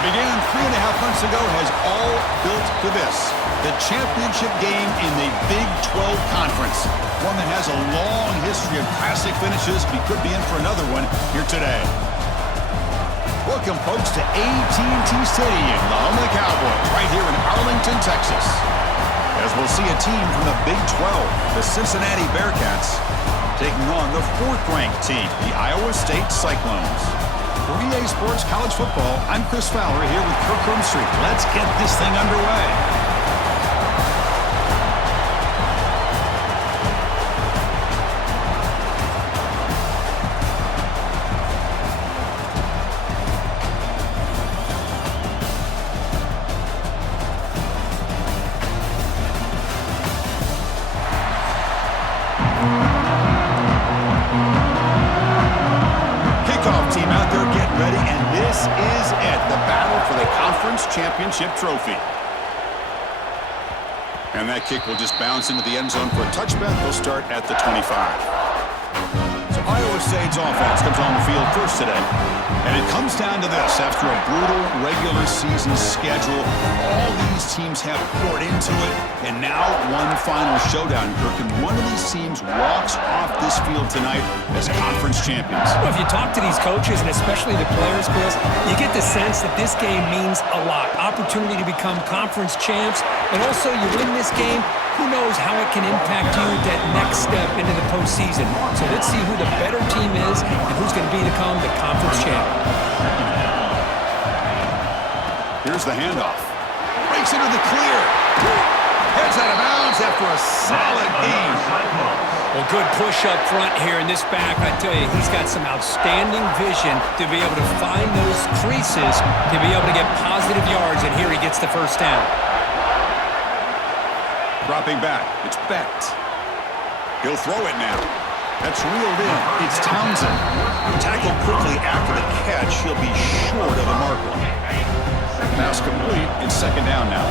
What began 3.5 months ago has all built to this. The championship game in the Big 12 Conference. One that has a long history of classic finishes. We could be in for another one here today. Welcome, folks, to AT&T Stadium, the home of the Cowboys, right here in Arlington, Texas. As we'll see a team from the Big 12, the Cincinnati Bearcats, taking on the 4th-ranked team, the Iowa State Cyclones. For EA Sports College Football, I'm Chris Fowler here with Kirk Street. Let's get this thing underway. Championship trophy. And that kick will just bounce into the end zone for a touchback. They'll start at the 25. So Iowa State's offense comes on the field first today. And it comes down to this. After a brutal regular season schedule, all these teams have poured into it. And now one final showdown, Kirk. And one of these teams walks off this field tonight as conference champions. Well, if you talk to these coaches, and especially the players, Chris, you get the sense that this game means a lot. Opportunity to become conference champs. And also, you win this game, who knows how it can impact you that next step into the postseason. So let's see who the better team is and who's going to become the conference champ. Here's the handoff. Breaks into the clear. Heads out of bounds after a solid gain. Well, good push up front here in this back. I tell you, he's got some outstanding vision to be able to find those creases, to be able to get positive yards, and here he gets the first down. Dropping back. It's Becht. He'll throw it now. That's reeled in. It's Townsend. Tackled quickly after the catch. He'll be short of the marker. Pass complete. It's second down now.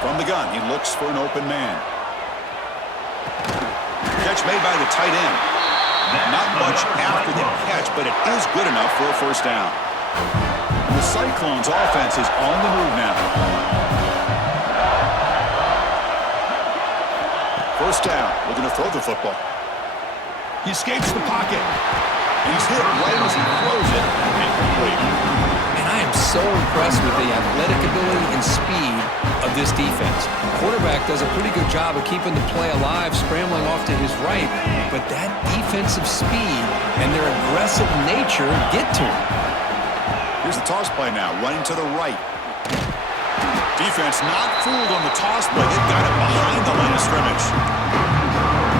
From the gun, he looks for an open man. Catch made by the tight end. Not much after the catch, but it is good enough for a first down. The Cyclones' offense is on the move now. First down. Looking to throw the football. He escapes the pocket. He's hit right as he throws it. Incomplete. And I am so impressed with the athletic ability and speed of this defense. The quarterback does a pretty good job of keeping the play alive, scrambling off to his right. But that defensive speed and their aggressive nature get to him. Here's the toss play now, running to the right. Defense not fooled on the toss play. They've got it behind the line of scrimmage.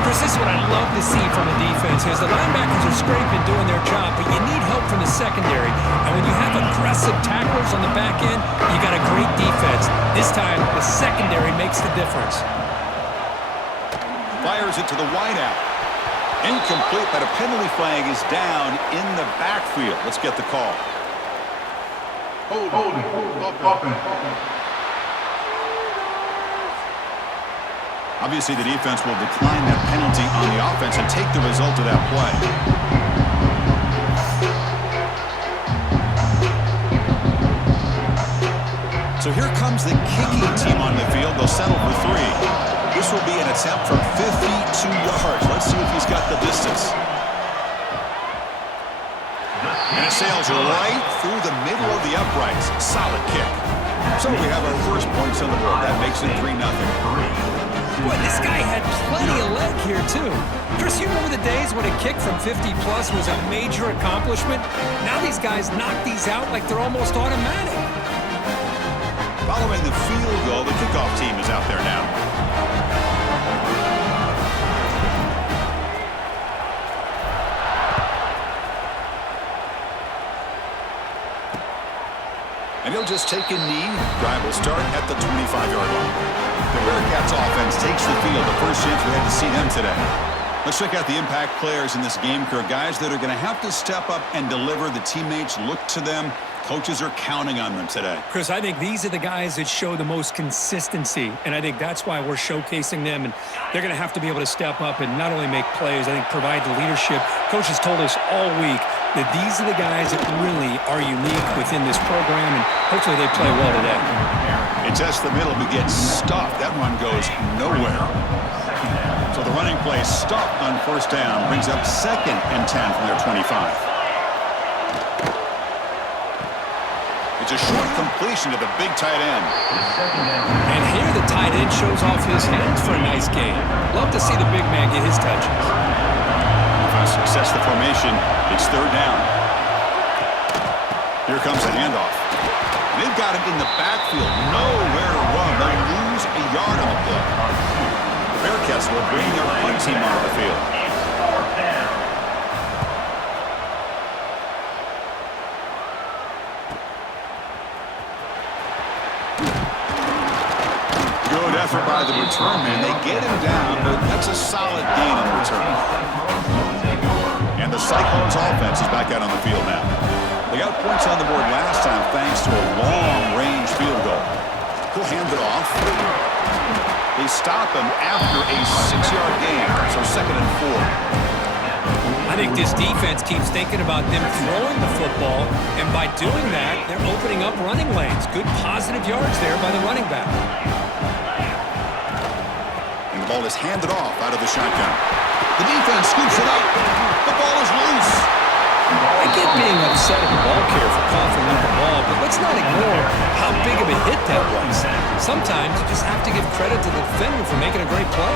Chris, this is what I love to see from the defense is the linebackers are scraping, doing their job, but you need help from the secondary. And when you have aggressive tacklers on the back end, you got a great defense. This time, the secondary makes the difference. Fires it to the wideout. Incomplete, but a penalty flag is down in the backfield. Let's get the call. Holding. Obviously, the defense will decline that penalty on the offense and take the result of that play. So here comes the kicking team on the field. They'll settle for 3. This will be an attempt from 52 yards. Let's see if he's got the distance. And it sails right through the middle of the uprights. Solid kick. So we have our first points on the board. That makes it 3-0. Boy, this guy had plenty of leg here, too. Chris, you remember the days when a kick from 50-plus was a major accomplishment? Now these guys knock these out like they're almost automatic. Following the field goal, the kickoff team is out there now. And he'll just take a knee. Drive will start at the 25-yard line. The Bearcats offense takes the field. The first chance we had to see them today. Let's check out the impact players in this game, Kirk. Guys that are going to have to step up and deliver. The teammates look to them. Coaches are counting on them today. Chris, I think these are the guys that show the most consistency, and I think that's why we're showcasing them, and they're going to have to be able to step up and not only make plays, I think provide the leadership. Coaches told us all week that these are the guys that really are unique within this program, and hopefully they play well today. It tests the middle, but gets stuffed. That run goes nowhere. So the running play stopped on first down, brings up 2nd and 10 from their 25. It's a short completion to the big tight end. And here the tight end shows off his hands for a nice gain. Love to see the big man get his touches. If success the formation, it's 3rd down. Here comes the handoff. They've got him in the backfield, nowhere to run. They lose a yard on the play. The Bearcats will bring their punt team onto the field. Good effort by the return man. They get him down, but that's a solid gain on the return. And the Cyclones offense is back out on the field now. They got points on the board last time thanks to a long-range field goal. He'll hand it off. They stop him after a 6-yard gain, so 2nd and 4. I think this defense keeps thinking about them throwing the football, and by doing that, they're opening up running lanes. Good positive yards there by the running back. And the ball is handed off out of the shotgun. The defense scoops it up. The ball is loose. I get being upset at the ball carrier for coughing up the ball, but let's not ignore how big of a hit that was. Sometimes you just have to give credit to the defender for making a great play.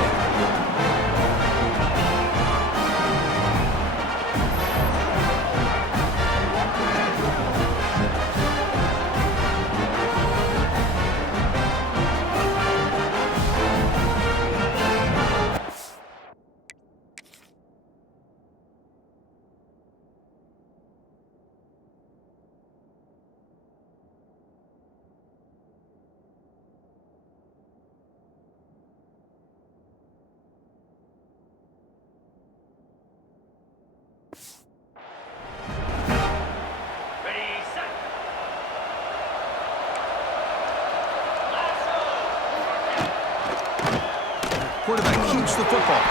Quarterback keeps the football.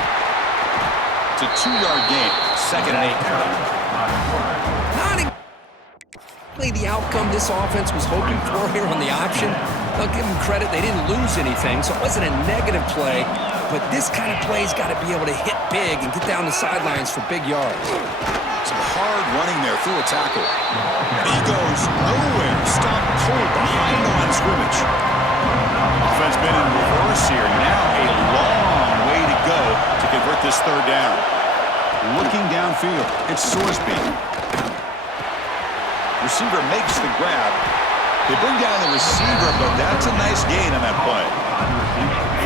It's a 2-yard gain, 2nd and 8. Not exactly the outcome this offense was hoping for here on the option. I'll give them credit. They didn't lose anything, so it wasn't a negative play. But this kind of play's got to be able to hit big and get down the sidelines for big yards. Some hard running there through a tackle. And he goes nowhere. Stopped cold behind the line of scrimmage. Offense been in reverse here. Now a long way to go to convert this 3rd down. Looking downfield, it's Sorsby. Receiver makes the grab. They bring down the receiver, but that's a nice gain on that play.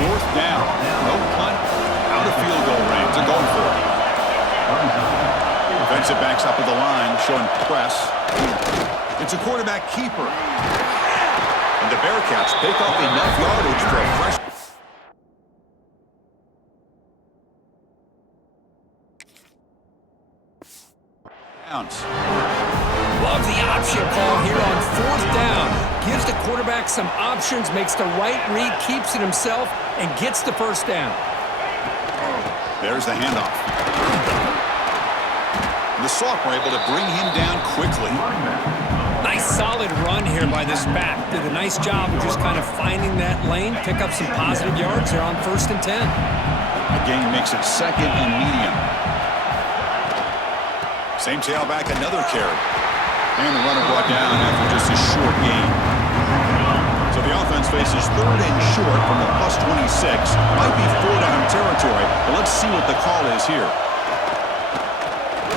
4th down. No punt. Out of field goal range. They're going for it. Defensive backs up at the line, showing press. It's a quarterback keeper. And the Bearcats pick up enough yardage for a fresh. Love the option call here on 4th down. Gives the quarterback some options, makes the right read, keeps it himself, and gets the 1st down. There's the handoff. The sophomore able to bring him down quickly. Nice solid run here by this back. Did a nice job of just kind of finding that lane, pick up some positive yards there on 1st and 10. The gain makes it 2nd and medium. Same tailback, another carry. And the runner brought down after just a short gain. So the offense faces 3rd and short from the +26. Might be 4-down territory, but let's see what the call is here.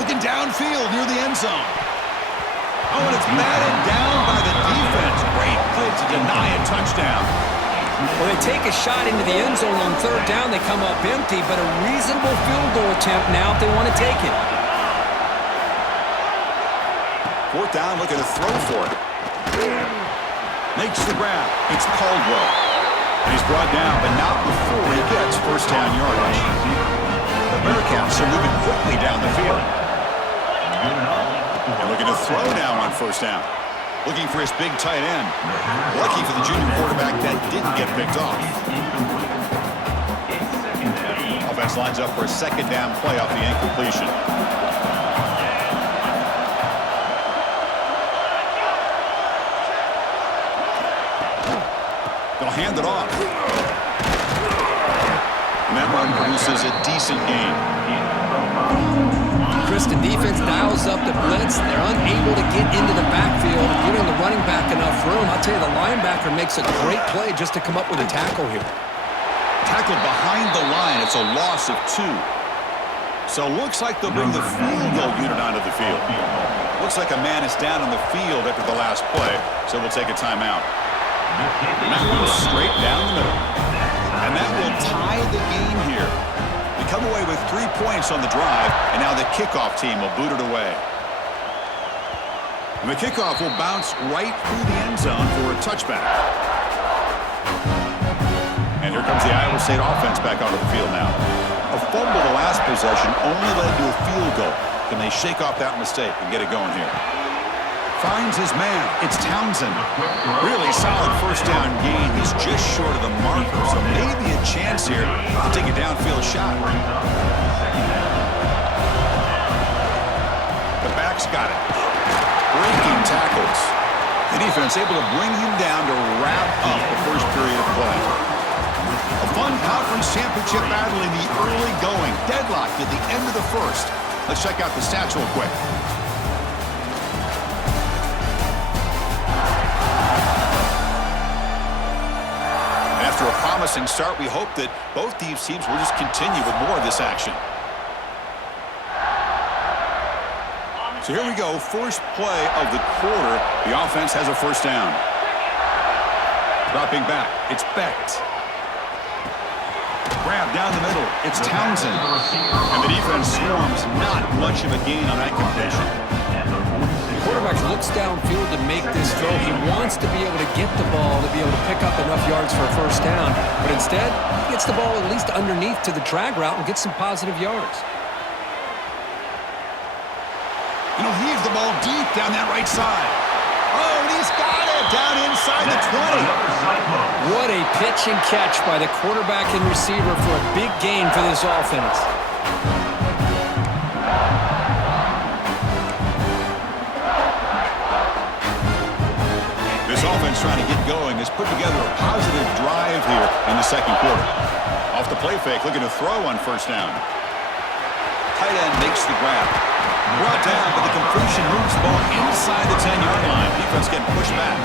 Looking downfield near the end zone. Oh, and it's batted down by the defense. Great play to deny a touchdown. Well, they take a shot into the end zone on 3rd down. They come up empty, but a reasonable field goal attempt now if they want to take it. 4th down, looking to throw for it. Makes the grab. It's Caldwell. And he's brought down, but not before he gets 1st down yardage. The Bearcats are moving quickly down the field. And looking to throw now on 1st down. Looking for his big tight end. Lucky for the junior quarterback that didn't get picked off. Offense lines up for a 2nd down play off the incompletion. hand it off. And that run produces a decent gain. Kristen, defense dials up the blitz. They're unable to get into the backfield, giving the running back enough room. I'll tell you, the linebacker makes a great play just to come up with a tackle here. Tackled behind the line. It's a loss of 2. So looks like they'll bring the field goal unit onto the field. Looks like a man is down on the field after the last play, so we'll take a timeout. And that goes straight down the middle. And that will tie the game here. We come away with 3 points on the drive, and now the kickoff team will boot it away. And the kickoff will bounce right through the end zone for a touchback. And here comes the Iowa State offense back onto the field now. A fumble the last possession only led to a field goal. Can they shake off that mistake and get it going here? Finds his man. It's Townsend. Really solid first down gain. He's just short of the marker, so maybe a chance here to take a downfield shot. The back's got it. Breaking tackles. The defense able to bring him down to wrap up the first period of play. A fun conference championship battle in the early going. Deadlocked at the end of the first. Let's check out the stats real quick. After a promising start, we hope that both these teams will just continue with more of this action. So here we go. First play of the quarter. The offense has a first down. Dropping back. It's Becht. Grab down the middle. It's Townsend. And the defense swarms. Not much of a gain on that completion. The quarterback looks downfield to make this throw. He wants to be able to get the ball to be able to pick up enough yards for a first down. But instead, he gets the ball at least underneath to the drag route and gets some positive yards. You know, heaves the ball deep down that right side. Oh, and he's got it down inside the 20. What a pitch and catch by the quarterback and receiver for a big gain for this offense. This offense trying to get going has put together a positive drive here in the second quarter. Off the play fake, looking to throw on first down. Tight end makes the grab. Brought down, but the completion moves the ball inside the 10-yard line. Defense getting pushed back.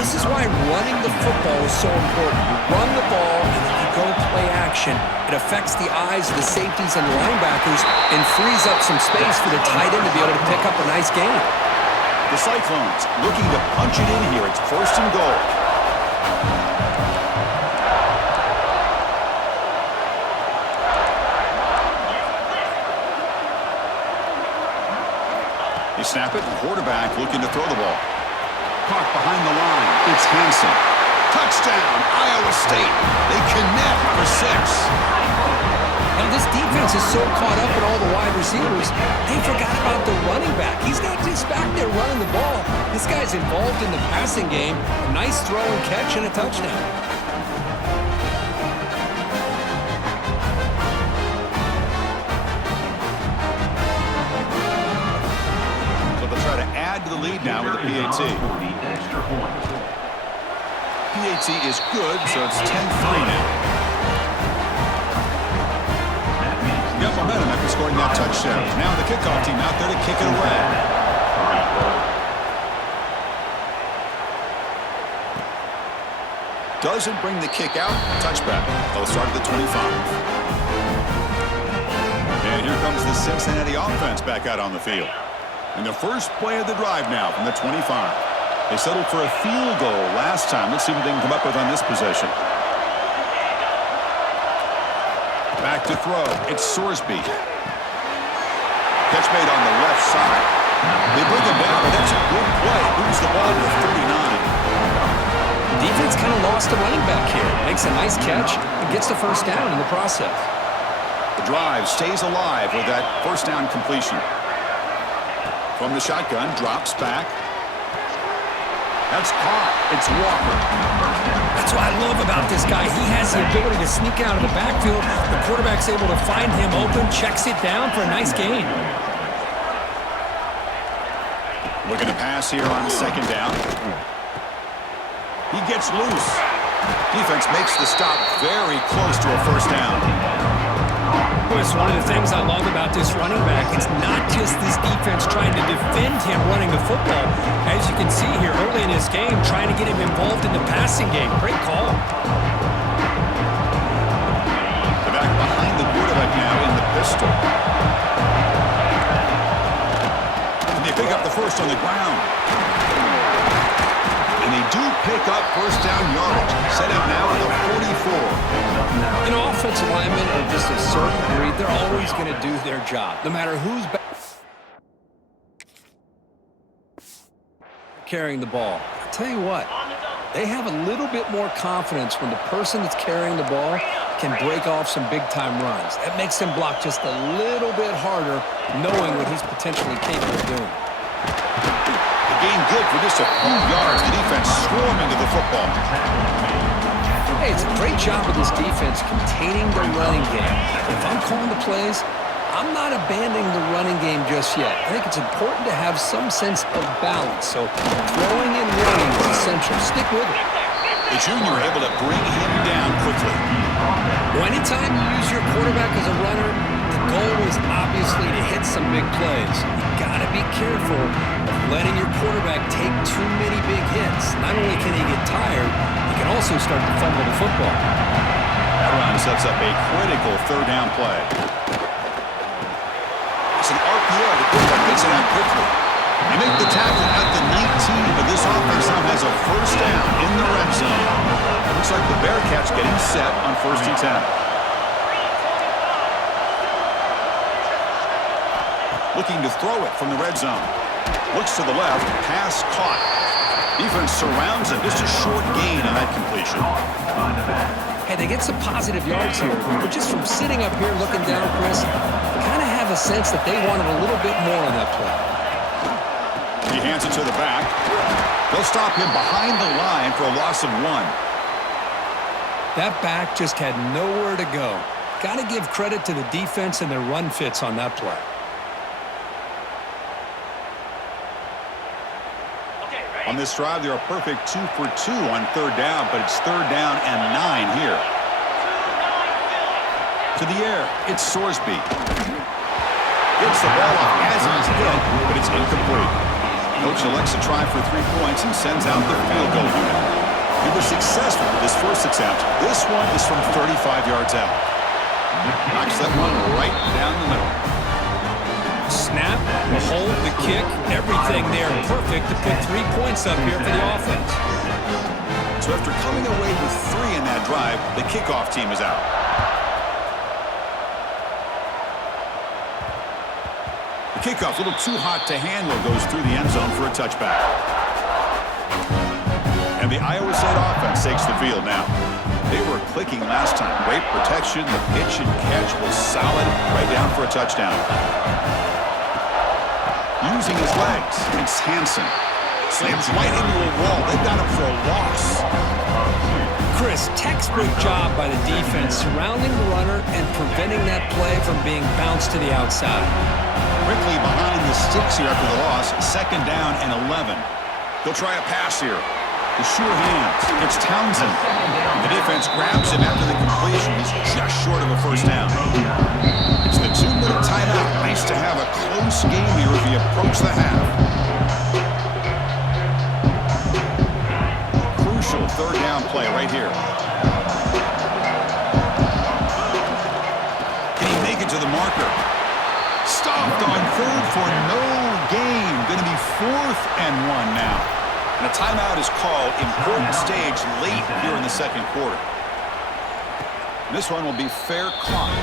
This is why running the football is so important. You run the ball, and then you go play action. It affects the eyes of the safeties and the linebackers and frees up some space for the tight end to be able to pick up a nice gain. The Cyclones looking to punch it in here. It's first and goal. They snap it, and quarterback looking to throw the ball. Caught behind the line. It's Hansen. Touchdown, Iowa State. They connect for 6. Now, this defense is so caught up in all the wide receivers, they forgot about the running back. He's not just back there running the ball. This guy's involved in the passing game. A nice throw and catch and a touchdown. Add to the lead now with the PAT. PAT is good, so it's 10-3 now. Got momentum after scoring that touchdown. Now the kickoff team out there to kick it away. Doesn't bring the kick out. Touchback. They'll start at the 25. And here comes the Cincinnati offense back out on the field. And the first play of the drive now from the 25. They settled for a field goal last time. Let's see what they can come up with on this possession. Back to throw. It's Sorsby. Catch made on the left side. They bring him down, but that's a good play. Moves the ball to the 39. Defense kind of lost a running back here. Makes a nice catch and gets the first down in the process. The drive stays alive with that first down completion. From the shotgun, drops back. That's caught. It's Walker. That's what I love about this guy. He has the ability to sneak out of the backfield. The quarterback's able to find him open, checks it down for a nice gain. Looking to pass here on second down. He gets loose. Defense makes the stop very close to a first down. Chris, one of the things I love about this running back, it's not just this defense trying to defend him running the football. As you can see here early in this game, trying to get him involved in the passing game. Great call. The back behind the quarterback now in the pistol. And they pick up the first on the ground. And they do pick up first down yardage. Set up now at the 44. You know, offensive linemen are just a certain breed. They're always going to do their job, no matter who's carrying the ball. I'll tell you what, they have a little bit more confidence when the person that's carrying the ball can break off some big-time runs. That makes them block just a little bit harder, knowing what he's potentially capable of doing. The game good for just a few yards. The defense swarming to the football. Hey, it's a great job of this defense containing the running game. If I'm calling the plays, I'm not abandoning the running game just yet. I think it's important to have some sense of balance. So throwing and running is essential. Stick with it. The junior able to bring him down quickly. Well, anytime you use your quarterback as a runner, the goal is obviously to hit some big plays. You got to be careful of letting your quarterback take too many big hits. Not only can he get tired, he can also start to fumble the football. That run sets up a critical third down play. It's an RPO. The quarterback gets it out quickly. They make the tackle at the 19, but this offense now has a first down in the red zone. Looks like the Bearcats getting set on 1st and 10. Looking to throw it from the red zone. Looks to the left, pass caught. Defense surrounds him. Just a short gain on that completion. Hey, they get some positive yards here, but just from sitting up here looking down, Chris, I kind of have a sense that they wanted a little bit more on that play. He hands it to the back. They'll stop him behind the line for a loss of 1. That back just had nowhere to go. Got to give credit to the defense and their run fits on that play. On this drive, they're a perfect 2 for 2 on 3rd down, but it's 3rd down and 9 here. To the air, it's Sorsby. Gets the ball off as he's hit, but it's incomplete. Coach elects to try for 3 points and sends out the field goal unit. He was successful with his first attempt. This one is from 35 yards out. Knocks that one right down the middle. Snap, the hold, the kick, everything there perfect to put 3 points up here for the offense. So after coming away with 3 in that drive, the kickoff team is out. The kickoff, a little too hot to handle, goes through the end zone for a touchback. And the Iowa State offense takes the field now. They were clicking last time. Great protection. The pitch and catch was solid. Right down for a touchdown. Using his legs, it's Hansen. Slams right into a wall. They got him for a loss. Chris, textbook job by the defense surrounding the runner and preventing that play from being bounced to the outside. Quickly behind the sticks here after the loss. 2nd down and 11. They'll try a pass here. The sure hands. It's Townsend. The defense grabs him after the completion. He's just short of a first down. It's the 2-minute timeout. Nice to have a close game here as we approach the half. Crucial 3rd down play right here. Can he make it to the marker? Stopped on 3rd for no gain. Going to be 4th and 1 now. And a timeout is called. Important stage late here in the 2nd quarter. This one will be fair clock.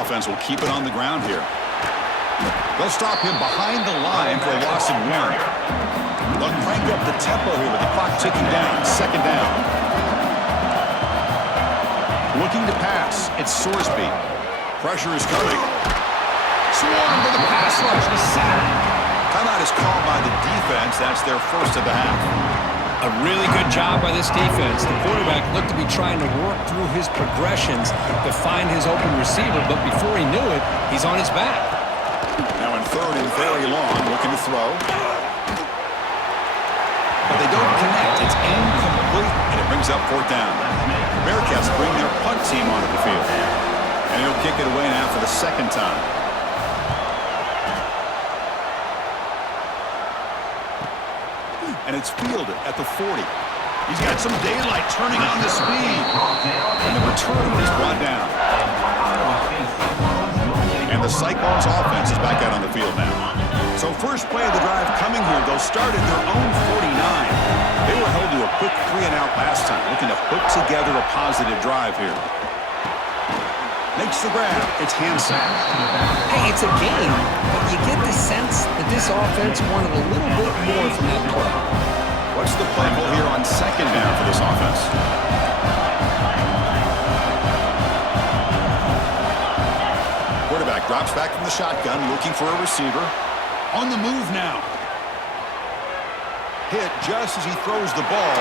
Offense will keep it on the ground here. They'll stop him behind the line for a loss of 1. They'll crank up the tempo here with the clock ticking down. 2nd down. Looking to pass. It's Sorsby. Pressure is coming. Swarm to the pass rush. He's sacked. Timeout is called by the defense. That's their first of the half. A really good job by this defense. The quarterback looked to be trying to work through his progressions to find his open receiver, but before he knew it, he's on his back. Now in third and very long, looking to throw. But they don't connect. It's incomplete, and it brings up fourth down. The Bearcats bring their punt team onto the field. And he'll kick it away now for the second time. And it's fielded at the 40. He's got some daylight turning on the speed. And the return is brought down. And the Cyclones offense is back out on the field now. So first play of the drive coming here. They'll start at their own 49. They were held to a quick 3-and-out last time, looking to put together a positive drive here. Makes the grab. It's Hansen. Hey, it's a game, but you get the sense that this offense wanted a little bit more from that play. What's the play call here on second down for this offense? Quarterback drops back from the shotgun, looking for a receiver. On the move now. Hit just as he throws the ball.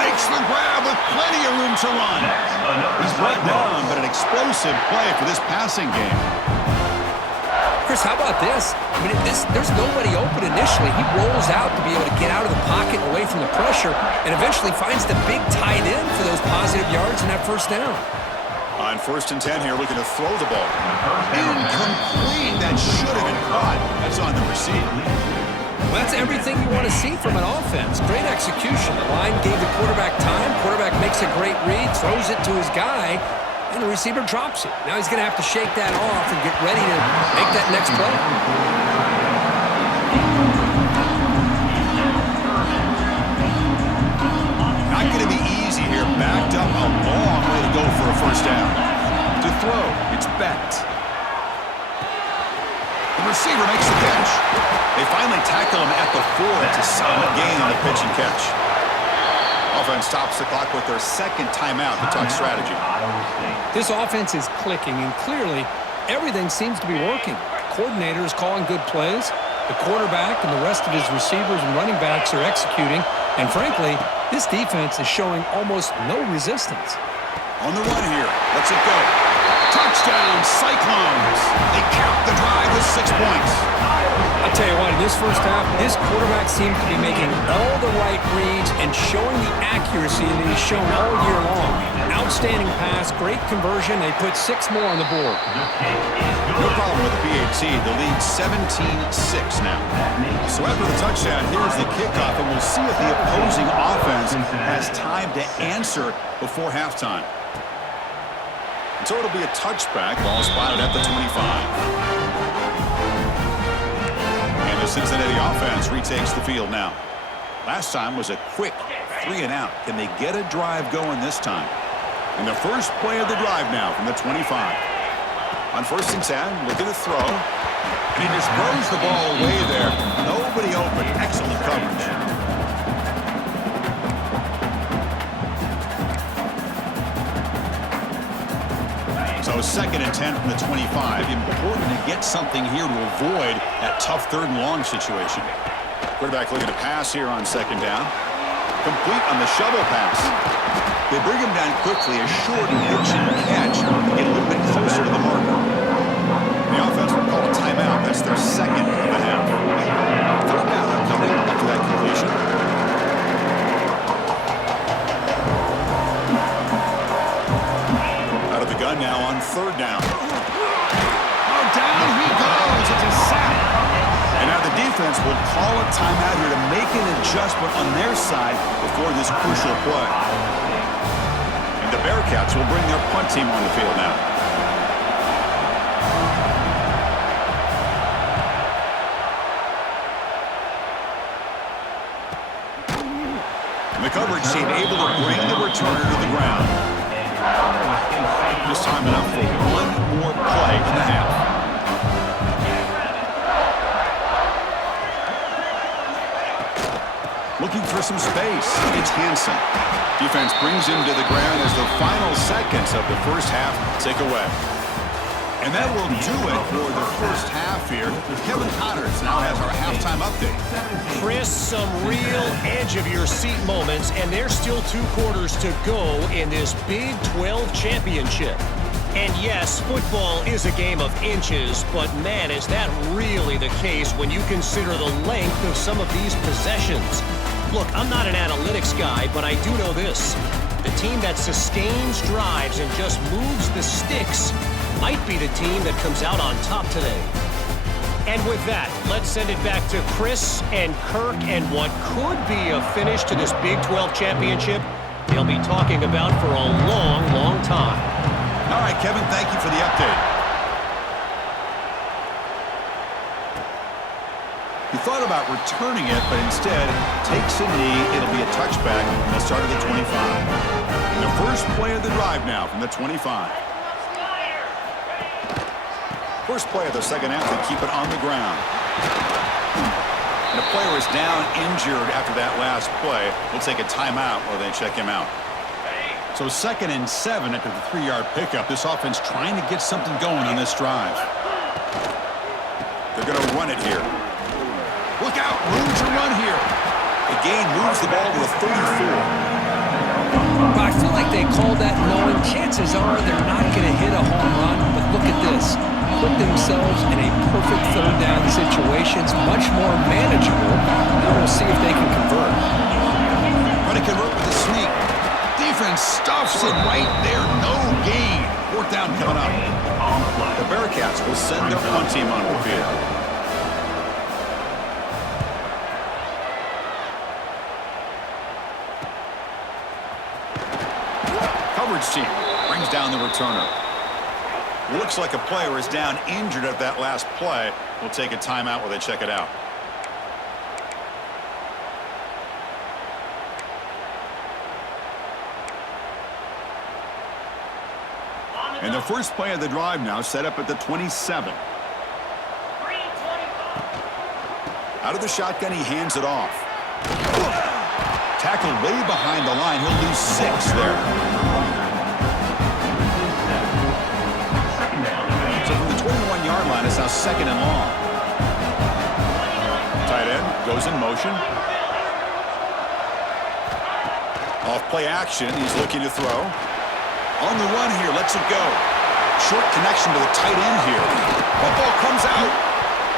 Makes the grab with plenty of room to run. He's brought down, but an explosive play for this passing game. Chris, how about this? I mean, there's nobody open initially. He rolls out to be able to get out of the pocket away from the pressure and eventually finds the big tight end for those positive yards in that first down. On 1st and 10 here, looking to throw the ball. Incomplete. That should have been caught. That's on the receive. Well, that's everything you want to see from an offense. Great execution. The line gave the quarterback time. Quarterback makes a great read, throws it to his guy, and the receiver drops it. Now he's going to have to shake that off and get ready to make that next play. Not going to be easy here. Backed up a long way to go for a first down. To throw, it's Bett. The receiver makes the catch. They finally tackle him at the 4. It's a solid gain on the pitch and catch. Offense stops the clock with their second timeout to talk strategy. This offense is clicking, and clearly everything seems to be working. Coordinator is calling good plays. The quarterback and the rest of his receivers and running backs are executing. And frankly, this defense is showing almost no resistance. On the run here. Let's it go. Touchdown, Cyclones. They cap the drive with 6 points. I'll tell you what, in this first half, this quarterback seems to be making all the right reads and showing the accuracy that he's shown all year long. Outstanding pass, great conversion. They put 6 more on the board. No problem with the PAT. The lead 17-6 now. So after the touchdown, here's the kickoff, and we'll see if the opposing offense has time to answer before halftime. So it'll be a touchback. Ball spotted at the 25. And the Cincinnati offense retakes the field now. Last time was a quick 3-and-out. Can they get a drive going this time? And the first play of the drive now from the 25. On 1st and 10, looking to throw. And he just throws the ball away there. Nobody open. Excellent coverage. So 2nd and 10 from the 25. Important to get something here to avoid that tough 3rd and long situation. Quarterback looking to pass here on 2nd down. Complete on the shovel pass. They bring him down quickly, a short pitch and catch to get a little bit closer to the marker. The offense will call a timeout. That's their 2nd of the half. 3rd down coming after that completion. Out of the gun now on 3rd down. Oh, down he goes. It's a sack. And now the defense will call a timeout here to make an adjustment on their side before this crucial play. And the Bearcats will bring their punt team on the field now. And the coverage team able to bring the returner to the ground. This time enough for one more play in the half. Looking for some space. It's Hansen. Defense brings him to the ground as the final seconds of the first half tick away. And that will do it for the first half here. Kevin Connors now has our halftime update. Chris, some real edge-of-your-seat moments, and there's still 2 quarters to go in this Big 12 championship. And yes, football is a game of inches, but man, is that really the case when you consider the length of some of these possessions. Look, I'm not an analytics guy, but I do know this. The team that sustains drives and just moves the sticks might be the team that comes out on top today. And with that, let's send it back to Chris and Kirk and what could be a finish to this Big 12 championship they'll be talking about for a long, long time. All right, Kevin, thank you for the update. He thought about returning it, but instead takes a knee. It'll be a touchback. They'll start at the 25. And the first play of the drive now from the 25. First play of the second half, they keep it on the ground. And the player is down injured after that last play. We'll take a timeout while they check him out. So 2nd and 7 after the 3-yard pickup. This offense trying to get something going on this drive. They're going to run it here. Look out, room to run here. The gain moves the ball to the 34. I feel like they call that knowing chances are they're not going to hit a home run, but look at this. Put themselves in a perfect 3rd down situation. It's much more manageable. Now we'll see if they can convert. Trying to convert with a sneak. Defense stuffs it right there. No gain. 4th down coming up. The Bearcats will send their punt team on the field. Coverage team brings down the returner. Looks like a player is down injured at that last play. We'll take a timeout while they check it out. And the first play of the drive now set up at the 27. Out of the shotgun, he hands it off. Tackled way behind the line. He'll lose 6 there. So from the 21-yard line, it's now 2nd and long. Tight end goes in motion. Off play action. He's looking to throw. On the run here, lets it go. Short connection to the tight end here. Football comes out.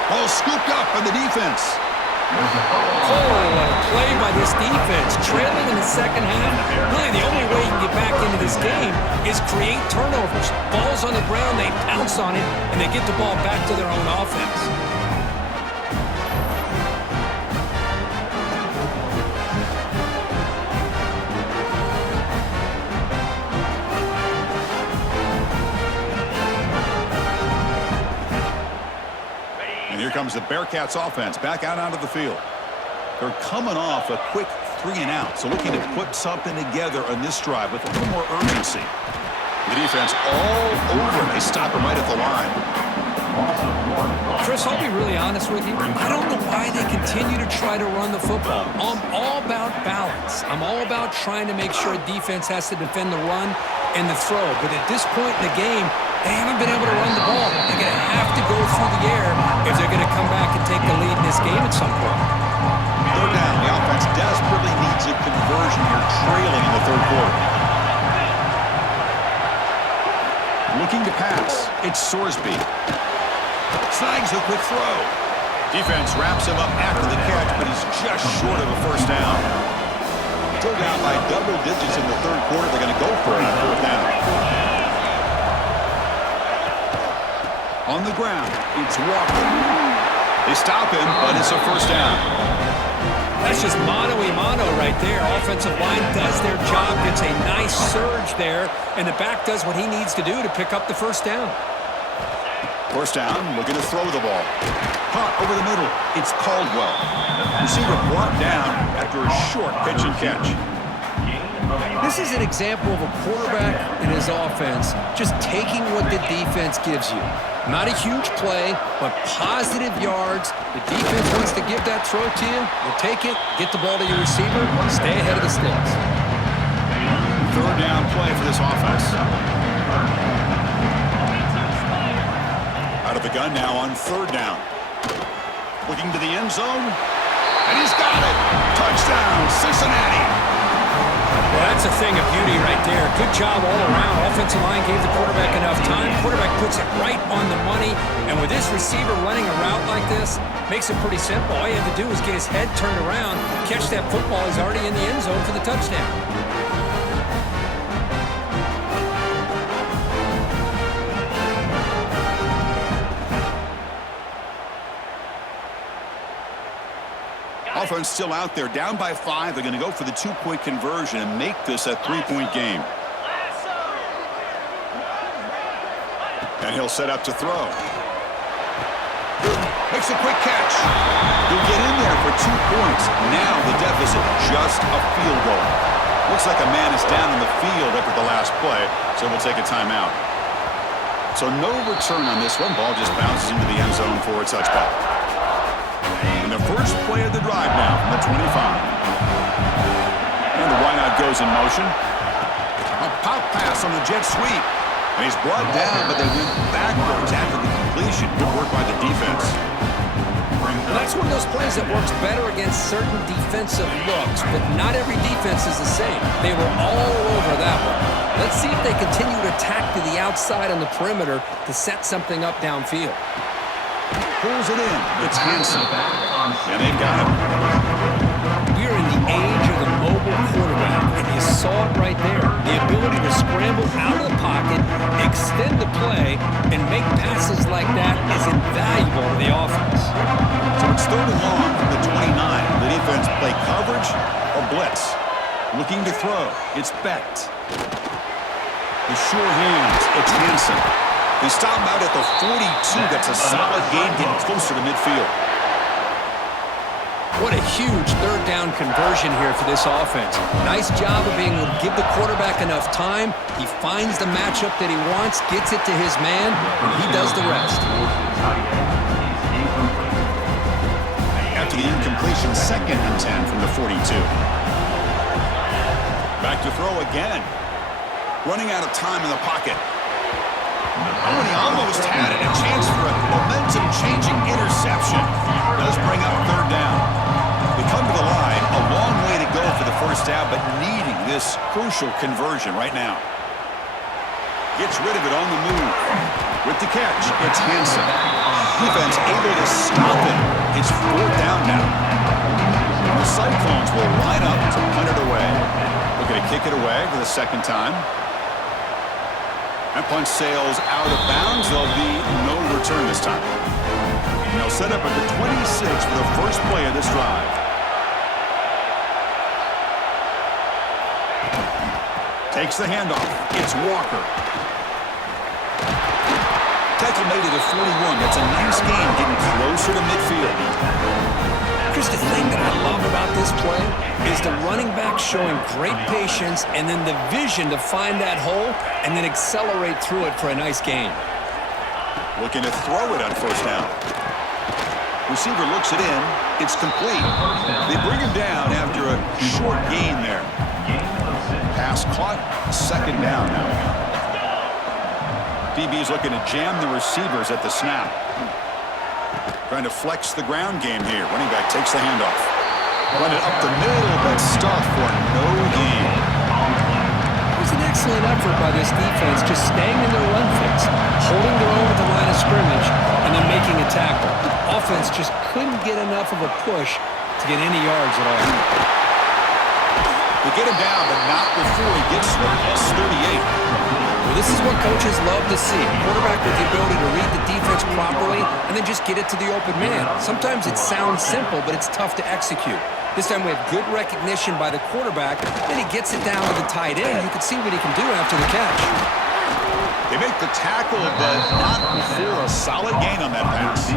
Ball scooped up by the defense. Oh, what a play by this defense. Trailing in the second half. Really, the only way you can get back into this game is create turnovers. Ball's on the ground, they pounce on it, and they get the ball back to their own offense. Here comes the Bearcats offense back out onto the field. They're coming off a quick 3-and-out, so looking to put something together on this drive with a little more urgency. The defense all over. They stop him right at the line. Chris, I'll be really honest with you. I don't know why they continue to try to run the football. I'm all about balance. I'm all about trying to make sure a defense has to defend the run and the throw. But at this point in the game, they haven't been able to run the ball. They're going to have to go through the air if they're going to come back and take the lead in this game at some point. 3rd down. The offense desperately needs a conversion here, trailing in the 3rd quarter. Looking to pass. It's Sorsby. Snags a quick throw. Defense wraps him up after the catch, but he's just short of a 1st down. Still down by double digits in the 3rd quarter. They're going to go for it on 4th down. On the ground, it's Walker. They stop him, but it's a 1st down. That's just mano-a-mano right there. Offensive line does their job, gets a nice surge there, and the back does what he needs to do to pick up the 1st down. 1st down, looking to throw the ball. Punt over the middle. It's Caldwell. Receiver brought down after a short pitch and catch. This is an example of a quarterback and his offense just taking what the defense gives you. Not a huge play, but positive yards. The defense wants to give that throw to you. You'll take it, get the ball to your receiver, stay ahead of the sticks. 3rd down play for this offense. the gun now on 3rd down. Looking to the end zone. And he's got it. Touchdown, Cincinnati. Well, that's a thing of beauty right there. Good job all around. Offensive line gave the quarterback enough time. Quarterback puts it right on the money. And with this receiver running a route like this, makes it pretty simple. All you have to do is get his head turned around, catch that football. He's already in the end zone for the touchdown. Offense still out there, down by 5. They're going to go for the 2-point conversion and make this a 3-point game. And he'll set up to throw. Makes a quick catch. He'll get in there for 2 points. Now the deficit, just a field goal. Looks like a man is down on the field after the last play, so we'll take a timeout. So no return on this one. Ball just bounces into the end zone for a touchback. And the first play of the drive now from the 25. And the wideout goes in motion. A pop pass on the jet sweep. And he's brought down, but they went backwards after the completion. Good work by the defense. Well, that's one of those plays that works better against certain defensive looks, but not every defense is the same. They were all over that one. Let's see if they continue to attack to the outside on the perimeter to set something up downfield. Pulls it in. It's Hansen. And they've got him. We're in the age of the mobile quarterback, and you saw it right there. The ability to scramble out of the pocket, extend the play, and make passes like that is invaluable to the offense. So it's 3rd and long from the 29. The defense play coverage or blitz. Looking to throw. It's Becht. The sure hands. It's Hansen. They stop him out at the 42. That's a solid gain, getting closer to midfield. What a huge 3rd down conversion here for this offense. Nice job of being able to give the quarterback enough time. He finds the matchup that he wants, gets it to his man, and he does the rest. After the incompletion, 2nd and 10 from the 42. Back to throw again. Running out of time in the pocket. Oh, and he almost had it. A chance for a momentum-changing interception. Does bring up 3rd down. They come to the line. A long way to go for the first down, but needing this crucial conversion right now. Gets rid of it on the move. With the catch, it's Hansen. Defense able to stop it. It's 4th down now. The Cyclones will line up to punt it away. Looking to kick it away for the 2nd time. That punt sails out of bounds. There'll be no return this time. And they'll set up at the 26 for the first play of this drive. Takes the handoff. It's Walker. Tackle made it at 41. That's a nice game, getting closer to midfield. Chris, the thing that I love about this play is the running back showing great patience and then the vision to find that hole and then accelerate through it for a nice gain. Looking to throw it on 1st down. Receiver looks it in. It's complete. They bring him down after a short gain there. Pass caught. 2nd down now. DB's looking to jam the receivers at the snap. Trying to flex the ground game here. Running back takes the handoff. Run it up the middle, but stuffed for no gain. It was an excellent effort by this defense, just staying in their run fix, holding their own at the line of scrimmage, and then making a tackle. Offense just couldn't get enough of a push to get any yards at all. They get him down, but not before he gets to the plus 38. Well, this is what coaches love to see. A quarterback with the ability to read the defense properly and then just get it to the open man. Sometimes it sounds simple, but it's tough to execute. This time we have good recognition by the quarterback, then he gets it down to the tight end. You can see what he can do after the catch. They make the tackle, but not before a solid gain on that pass.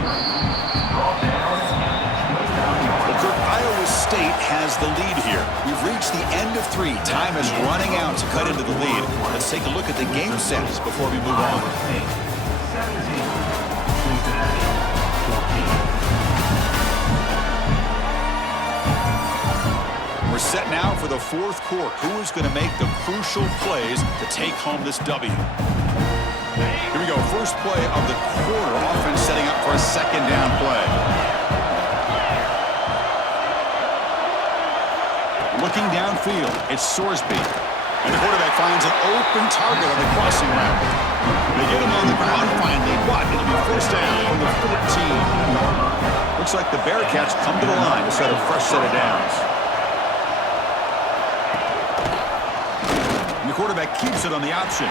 Iowa State has the lead here. We've reached the end of 3. Time is running out to cut into the lead. Let's take a look at the game sets before we move on. We're set now for the 4th quarter. Who is going to make the crucial plays to take home this W? Here we go, first play of the quarter. Offense setting up for a second down play. Looking downfield, it's Sorsby. And the quarterback finds an open target on the crossing route. They get him on the ground finally, but it'll be first down from the 14. Looks like the Bearcats come to the line to set a fresh set of downs. And the quarterback keeps it on the option.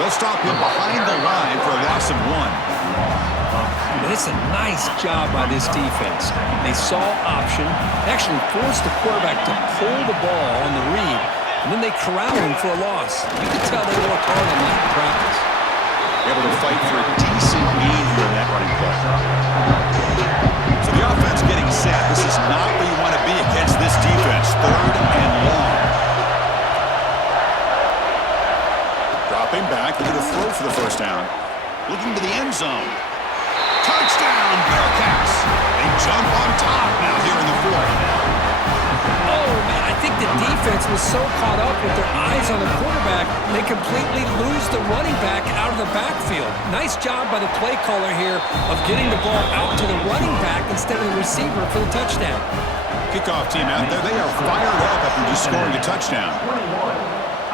They'll stop him behind the line for a loss of 1. It's a nice job by this defense. They saw option, actually forced the quarterback to pull the ball on the read, and then they corralled him for a loss. You can tell they worked hard on that in practice. Able to fight for a decent gain here in that running play. So the offense getting set. This is not where you want to be against this defense. Third and long. Dropping back, looking to throw for the first down. Looking to the end zone. Touchdown, Bearcats. They jump on top now here in the fourth. Oh, man, I think the defense was so caught up with their eyes on the quarterback, they completely lose the running back out of the backfield. Nice job by the play caller here of getting the ball out to the running back instead of the receiver for the touchdown. Kickoff team out there, they are fired up after just scoring a touchdown. 21,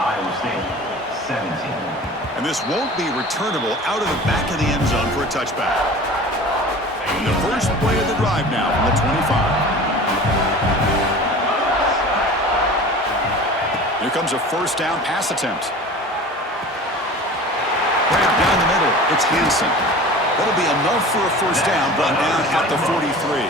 Iowa State, 17. And this won't be returnable out of the back of the end zone for a touchback. And the first play of the drive now from the 25. Here comes a first down pass attempt. Grab down the middle. It's Hansen. That'll be enough for a first down, brought down at the 43.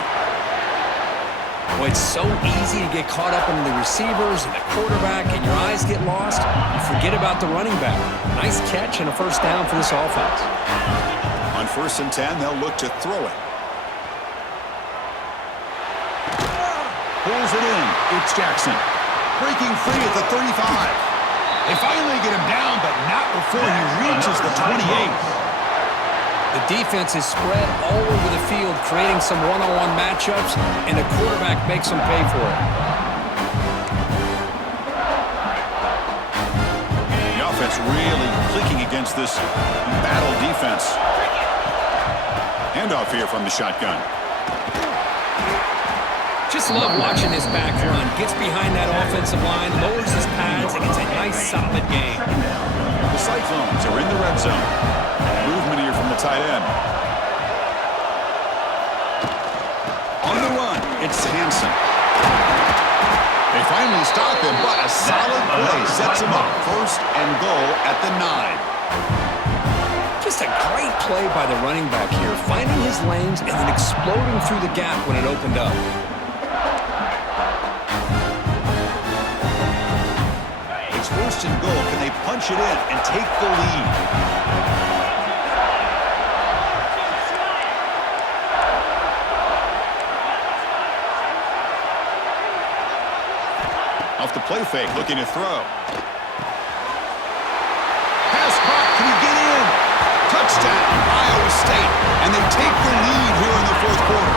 Well, it's so easy to get caught up in the receivers and the quarterback, and your eyes get lost. You forget about the running back. Nice catch and a first down for this offense. On 1st and 10, they'll look to throw it. Pulls it in. It's Jackson. Breaking free at the 35. They finally get him down, but not before he reaches the 28. The defense is spread all over the field, creating some one-on-one matchups, and the quarterback makes them pay for it. The offense really clicking against this battle defense. Handoff here from the shotgun. Just love watching this back run. Gets behind that offensive line, lowers his pads, and it's a nice, solid game. The Cyclones are in the red zone. Movement here from the tight end. On the run, it's Hansen. They finally stop him, but a solid play sets him up. First and goal at the 9. Just a great play by the running back here, finding his lanes and then exploding through the gap when it opened up. It's first and goal. Can they punch it in and take the lead? Off the play fake, looking to throw. Pass caught, can he get in? Touchdown, Iowa State. And they take the lead here in the fourth quarter.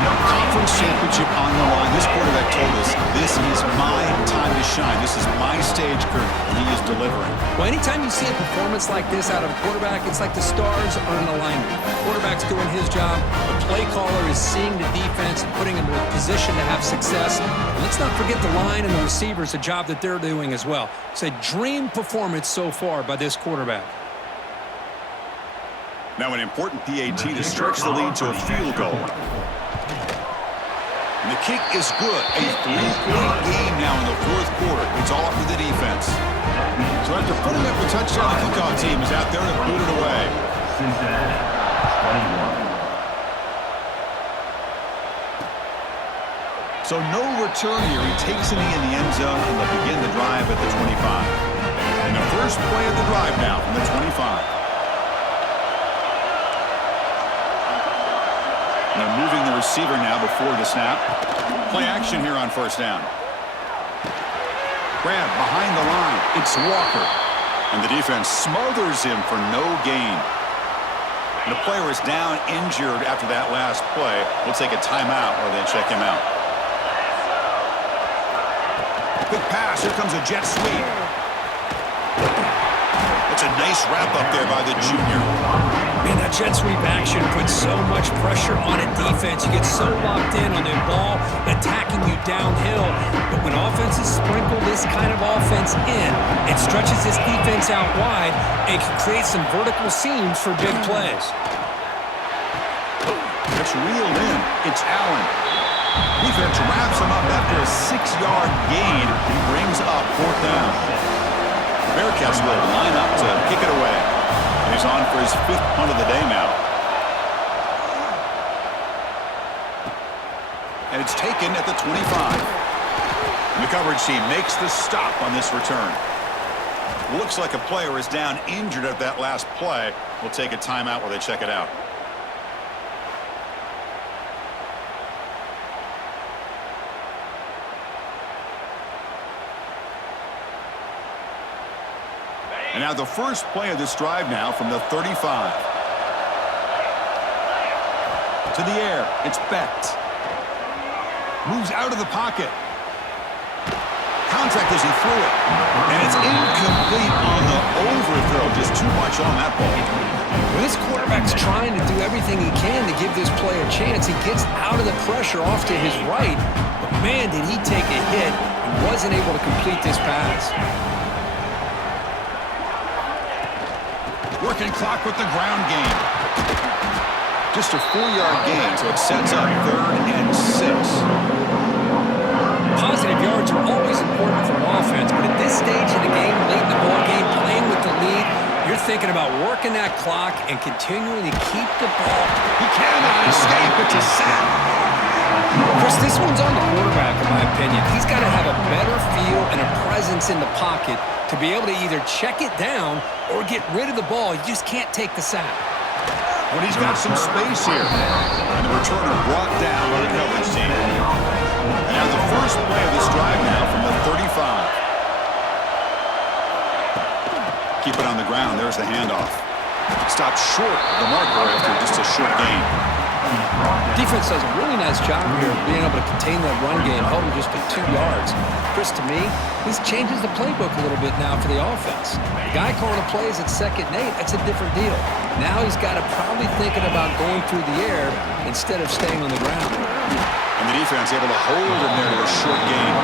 Conference championship on the line. This quarterback told us, this is my time to shine. This is my stage, Kurt, and he is delivering. Well, anytime you see a performance like this out of a quarterback, it's like the stars are in alignment. The quarterback's doing his job. The play caller is seeing the defense and putting him in a position to have success. And let's not forget the line and the receivers, the job that they're doing as well. It's a dream performance so far by this quarterback. Now an important PAT to stretch the lead to a field goal. And the kick is good. A 3-point game now in the fourth quarter. It's all up to the defense. So after putting up a touchdown, the kickoff team is out there to boot it away. Cincinnati, 21. So no return here. He takes a knee in the end zone, and they'll begin the drive at the 25. And the first play of the drive now from the 25. They're moving the receiver now before the snap. Play action here on first down. Grab behind the line. It's Walker. And the defense smothers him for no gain. The player is down injured after that last play. We'll take a timeout while they check him out. Quick pass. Here comes a jet sweep. That's a nice wrap-up there by the junior. Man, that jet sweep action puts so much pressure on a defense. You get so locked in on their ball attacking you downhill. But when offenses sprinkle this kind of offense in, it stretches this defense out wide and can create some vertical seams for big plays. It's reeled in. It's Allen. Defense wraps him up after a 6-yard gain. He brings up 4th down. The Bearcats will line up to kick it away. He's on for his 5th punt of the day now. And it's taken at the 25. And the coverage team makes the stop on this return. Looks like a player is down injured at that last play. We'll take a timeout while they check it out. And now the first play of this drive now from the 35. To the air. It's Becht. Moves out of the pocket. Contact as he threw it. And it's incomplete on the overthrow. Just too much on that ball. Well, this quarterback's trying to do everything he can to give this play a chance. He gets out of the pressure off to his right. But man, did he take a hit and wasn't able to complete this pass. Working clock with the ground game. Just a 4-yard gain, so it sets up 3rd and 6. Positive yards are always important for an offense, but at this stage of the game, late in the ball game, playing with the lead, you're thinking about working that clock and continuing to keep the ball. He cannot escape. It's a sack. Chris, this one's on the quarterback, in my opinion. He's got to have a better feel and a presence in the pocket to be able to either check it down or get rid of the ball. You just can't take the sack. But he's got some space here. And the returner brought down by the coverage team. And now the first play of this drive now from the 35. Keep it on the ground. There's the handoff. Stopped short of the marker after just a short gain. Defense does a really nice job here of being able to contain that run game, held him just at 2 yards. Chris, to me, this changes the playbook a little bit now for the offense. The guy calling the plays at 2nd and 8, that's a different deal. Now he's got to probably thinking about going through the air instead of staying on the ground. And the defense able to hold him there to a short gain.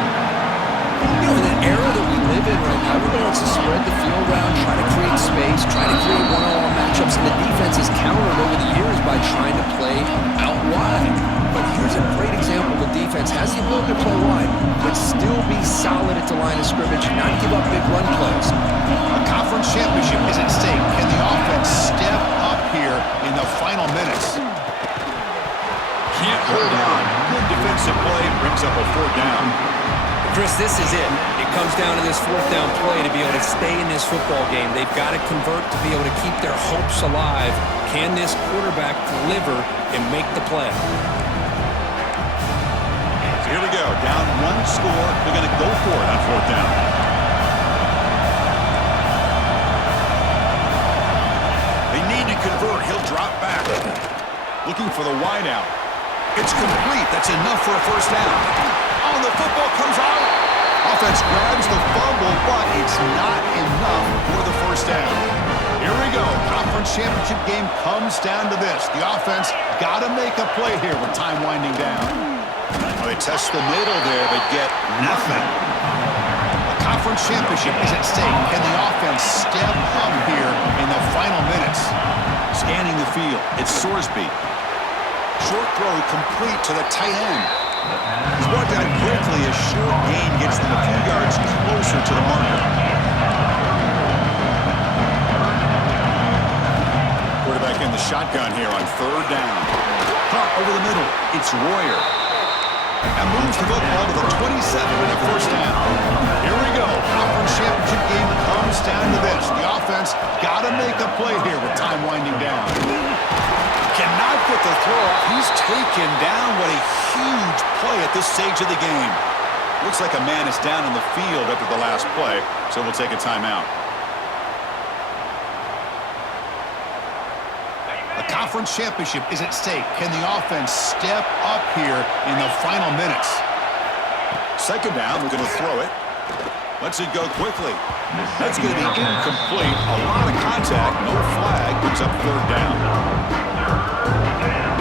You know, in the era that we live in right now, everybody wants to spread the field around, try to create space, try to create one-on-one matchups, and the defense has countered over the years by trying to play out wide. But here's a great example of a defense has the ability to play wide, but still be solid at the line of scrimmage, not give up big run plays. A conference championship is at stake. Can the offense step up here in the final minutes? Can't hold on. Good defensive play brings up a 4th down. Chris, this is it. It comes down to this 4th down play to be able to stay in this football game. They've got to convert to be able to keep their hopes alive. Can this quarterback deliver and make the play? So here we go. Down 1 score. They're going to go for it on 4th down. They need to convert. He'll drop back. Looking for the wide out. It's complete. That's enough for a 1st down. Oh, the football comes out. Offense grabs the fumble, but it's not enough for the 1st down. Here we go. Conference championship game comes down to this. The offense got to make a play here with time winding down. Well, they test the middle there, but get nothing. The conference championship is at stake. Can the offense step up here in the final minutes? Scanning the field. It's Sorsby. Short throw complete to the tight end. He's brought down quickly. A short gain gets them a few yards closer to the marker. Quarterback in the shotgun here on 3rd down. Caught over the middle. It's Royer. And moves the football to the 27 and a 1st down. Here we go. Conference championship game comes down to this. The offense got to make a play here with time winding down. Cannot get the throw off. He's taken down. What a huge play at this stage of the game. Looks like a man is down in the field after the last play, so we'll take a timeout. A conference championship is at stake. Can the offense step up here in the final minutes? 2nd down, we're going to throw it. Lets it go quickly. That's going to be incomplete. A lot of contact, no flag, brings up third down.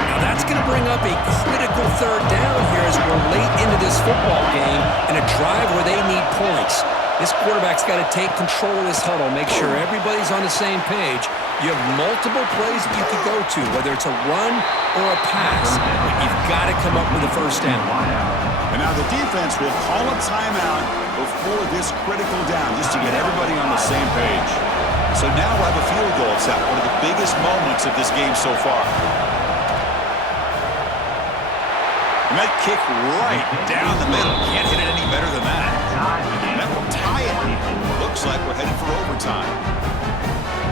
Now that's going to bring up a critical third down here as we're late into this football game in a drive where they need points. This quarterback's got to take control of this huddle, make sure everybody's on the same page. You have multiple plays that you could go to, whether it's a run or a pass. But you've got to come up with a first down. And now the defense will call a timeout before this critical down, just to get everybody on the same page. So now we'll have a field goal set, one of the biggest moments of this game so far. And that kick right down the middle. Can't hit it any better than that. And that will tie it. Looks like we're headed for overtime.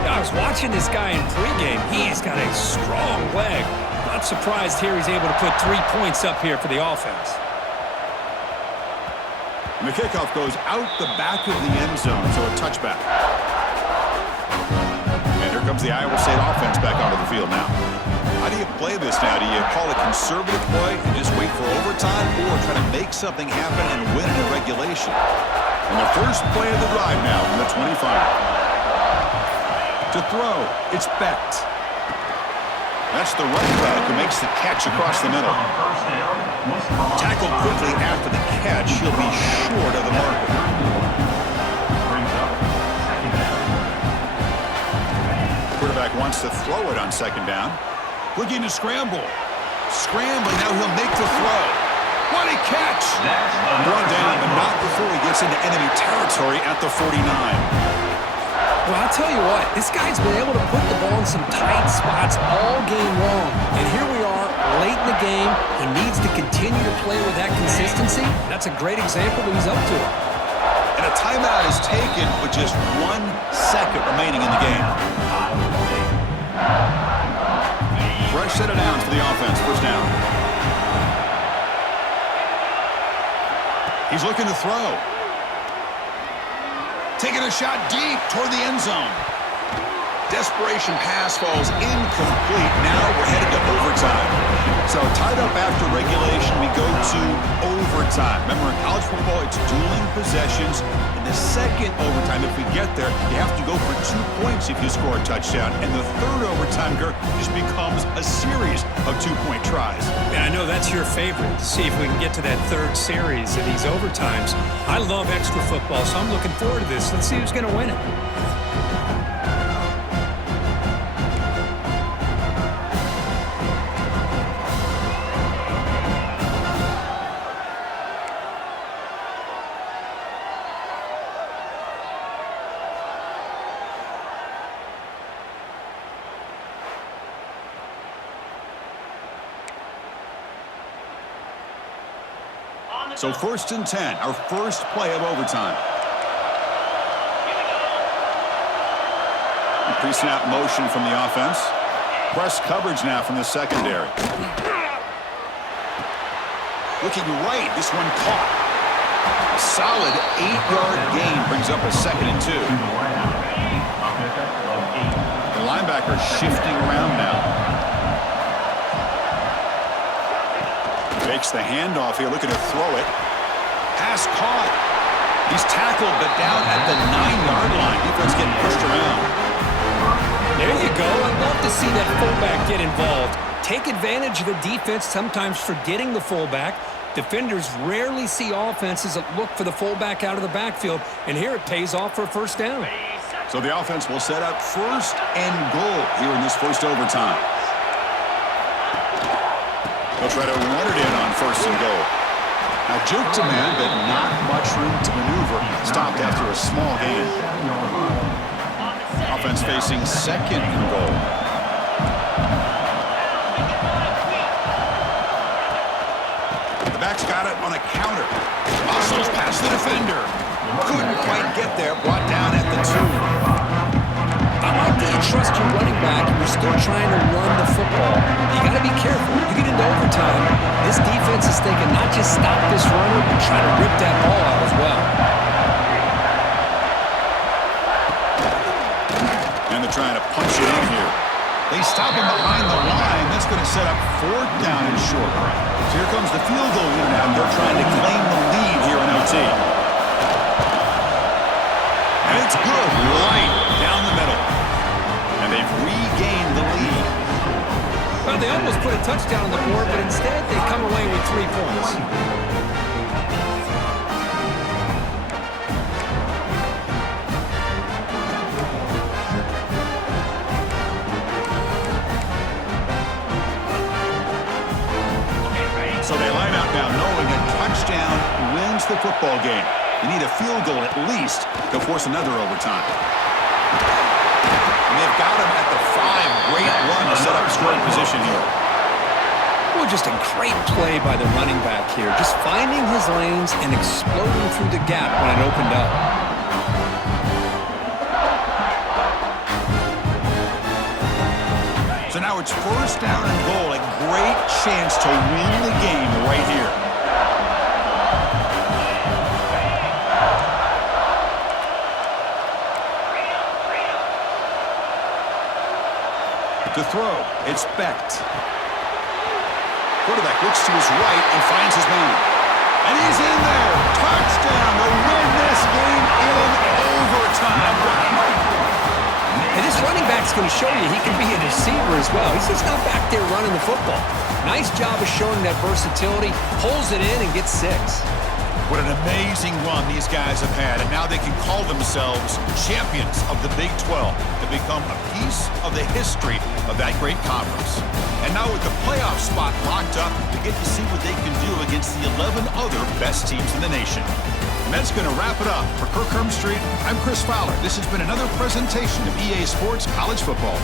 I was watching this guy in pregame. He's got a strong leg. Not surprised here he's able to put 3 points up here for the offense. And the kickoff goes out the back of the end zone, so a touchback. And here comes the Iowa State offense back onto the field now. How do you play this now? Do you call a conservative play and just wait for overtime, or try to make something happen and win it in regulation? And the first play of the drive now from the 25. To throw, it's Becht. That's the running back who makes the catch across the middle. Tackled quickly after the catch. He'll be short of the marker. Quarterback wants to throw it on second down. Looking to scramble. Scrambling, now he'll make the throw. What a catch! One down, but not before he gets into enemy territory at the 49. Well, I'll tell you what, this guy's been able to put the ball in some tight spots all game long. And here we are, late in the game. He needs to continue to play with that consistency. That's a great example that he's up to it. And a timeout is taken with just 1 second remaining in the game. Fresh set of downs for the offense, first down. He's looking to throw. Taking a shot deep toward the end zone. Desperation pass falls incomplete. Now we're headed to overtime. So tied up after regulation, we go to overtime. Remember, in college football, it's dueling possessions. In the second overtime, if we get there, you have to go for 2 points if you score a touchdown. And the third overtime, Gert, just becomes a series of 2-point tries. And I know that's your favorite, to see if we can get to that third series of these overtimes. I love extra football, so I'm looking forward to this. Let's see who's going to win it. So 1st and 10, our first play of overtime. Pre-snap motion from the offense. Press coverage now from the secondary. Looking right, this one caught. A solid 8-yard gain brings up a 2nd and 2. The linebacker shifting around now. Makes the handoff here, looking to throw it. Pass caught. He's tackled, but down at the 9-yard line. Defense getting pushed around. There you go. I'd love to see that fullback get involved. Take advantage of the defense, sometimes forgetting the fullback. Defenders rarely see offenses that look for the fullback out of the backfield, and here it pays off for a first down. So the offense will set up 1st and goal here in this first overtime. They'll try to run it in on 1st and goal. Now juke to man, but not much room to maneuver. Stopped after a small gain. Offense facing 2nd and goal. The back's got it on a counter. Muscles past the defender. Couldn't quite get there. Brought down at the 2. I like that you trust your running back and you're still trying to run the football. You got to be careful. You get into overtime, this defense is thinking not just stop this runner, but try to rip that ball out as well. And they're trying to punch it in here. They stop him behind the line. That's going to set up 4th down and short. So here comes the field goal unit, and they're trying to claim the lead here in OT. It's good. Right down the middle. And they've regained the lead. Well, they almost put a touchdown on the board, but instead they come away with 3 points. So they line out now knowing a touchdown wins the football game. You need a field goal at least to force another overtime. And they've got him at the 5. Great run to set up scoring position here. Well, just a great play by the running back here. Just finding his lanes and exploding through the gap when it opened up. So now it's first down and goal. A great chance to win the game right here. To throw, it's Becht. Quarterback looks to his right and finds his man. And he's in there. Touchdown to win this game in overtime. And this running back's going to show you he can be a receiver as well. He's just not back there running the football. Nice job of showing that versatility. Pulls it in and gets 6. What an amazing run these guys have had, and now they can call themselves champions of the Big 12 to become a piece of the history of that great conference. And now with the playoff spot locked up, we get to see what they can do against the 11 other best teams in the nation. And that's going to wrap it up. For Kirk Street, I'm Chris Fowler. This has been another presentation of EA Sports College Football.